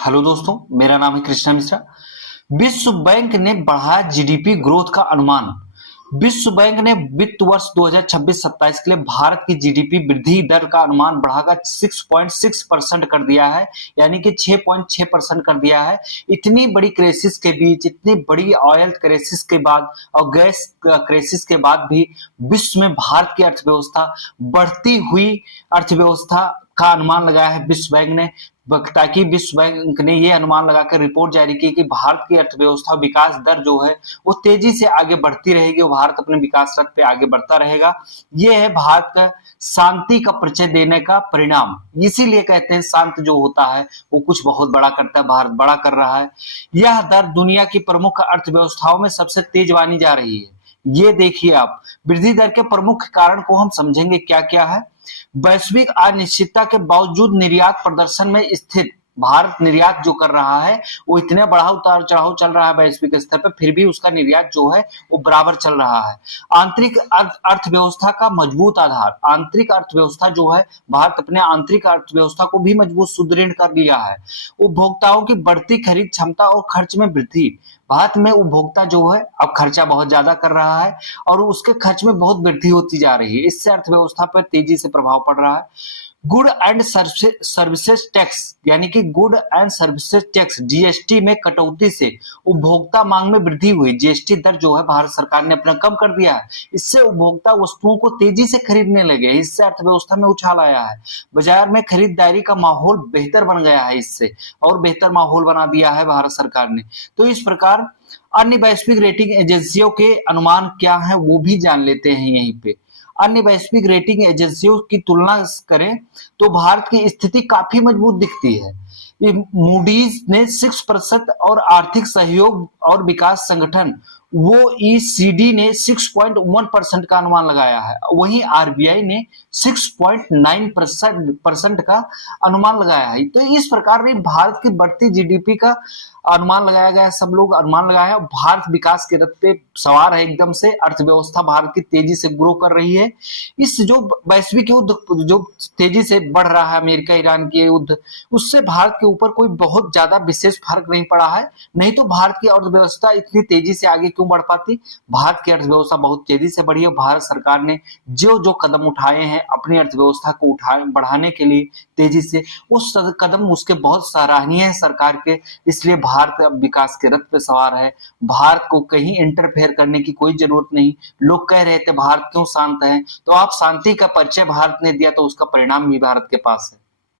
Hello दोस्तों, मेरा नाम है कृष्णा मिश्रा। विश्व बैंक ने बढ़ाया जीडीपी ग्रोथ का अनुमान। विश्व बैंक ने वित्त वर्ष 2026-27 के लिए भारत की जीडीपी वृद्धि दर का अनुमान बढ़ाकर 6.6% कर दिया है, यानी कि 6.6% कर दिया है। इतनी बड़ी क्राइसिस के बीच, इतनी बड़ी ऑयल क्राइसिस के बाद और गैस क्राइसिस के बाद भी विश्व में भारत की अर्थव्यवस्था बढ़ती हुई अर्थव्यवस्था का अनुमान लगाया है विश्व बैंक ने, ताकि विश्व बैंक ने यह अनुमान लगाकर रिपोर्ट जारी की कि भारत की अर्थव्यवस्था विकास दर जो है वो तेजी से आगे बढ़ती रहेगी और भारत अपने विकास रथ पे आगे बढ़ता रहेगा। यह है भारत का शांति का परिचय देने का परिणाम। इसीलिए कहते हैं शांत जो होता है वो कुछ बहुत बड़ा करता है। भारत बड़ा कर रहा है। यह दर दुनिया की प्रमुख अर्थव्यवस्थाओं में सबसे तेज मानी जा रही है। ये देखिए आप, वृद्धि दर के प्रमुख कारण को हम समझेंगे क्या क्या है। वैश्विक अनिश्चितता के बावजूद निर्यात प्रदर्शन में स्थित भारत निर्यात जो कर रहा है वो इतने बड़ा उतार चढ़ाव चल रहा है वैश्विक स्तर पर, फिर भी उसका निर्यात जो है वो बराबर चल रहा है। आंतरिक अर्थव्यवस्था का मजबूत आधार, आंतरिक अर्थव्यवस्था जो है, भारत अपने आंतरिक अर्थव्यवस्था को भी मजबूत सुदृढ़ कर लिया है। उपभोक्ताओं की बढ़ती खरीद क्षमता और खर्च में वृद्धि, भारत में उपभोक्ता जो है अब खर्चा बहुत ज्यादा कर रहा है और उसके खर्च में बहुत वृद्धि होती जा रही है। इससे अर्थव्यवस्था पर तेजी से प्रभाव पड़ रहा है। गुड एंड सर्विसेज टैक्स, यानी कि good and services tax GST में कटौती से उपभोक्ता मांग में वृद्धि हुई। जीएसटी दर जो है भारत सरकार ने अपना कम कर दिया है। इससे उपभोक्ता वस्तुओं को तेजी से खरीदने लगे। इससे अर्थव्यवस्था में उछाल आया है। बाजार में खरीदारी का माहौल बेहतर बन गया है। इससे और बेहतर माहौल बना दिया है भारत सरकार ने। तो इस प्रकार अन्य वैश्विक रेटिंग एजेंसियों के अनुमान क्या है वो भी जान लेते हैं यहीं पे। अन्य वैश्विक रेटिंग एजेंसियों की तुलना करें तो भारत की स्थिति काफी मजबूत दिखती है। मूडीज ने 6% और आर्थिक सहयोग और विकास संगठन वो ईसीडी ने 6.1% का अनुमान लगाया है। वहीं आरबीआई ने 6.9% का अनुमान लगाया है। तो इस प्रकार ने भारत की बढ़ती जीडीपी का अनुमान लगाया गया है। सब लोग अनुमान लगाया है। भारत विकास के रथ पे सवार है एकदम से। अर्थव्यवस्था भारत की तेजी से ग्रो कर रही है। इस जो वैश्विक युद्ध जो तेजी से बढ़ रहा है, अमेरिका ईरान की युद्ध, उससे भारत के ऊपर कोई बहुत ज्यादा विशेष फर्क नहीं पड़ा है। नहीं तो भारत की अर्थव्यवस्था इतनी तेजी से आगे क्यों बढ़ पाती। भारत की अर्थव्यवस्था बहुत तेजी से बढ़ी है। भारत सरकार ने जो जो कदम उठाए हैं अपनी अर्थव्यवस्था को बढ़ाने के लिए तेजी से, उस कदम उसके बहुत सराहनीय है सरकार के। इसलिए भारत अब विकास के रथ पे सवार है। भारत को कहीं इंटरफेयर करने की कोई जरूरत नहीं। लोग कह रहे थे भारत क्यों शांत है, तो आप शांति का परिचय भारत ने दिया तो उसका परिणाम भी भारत के पास है।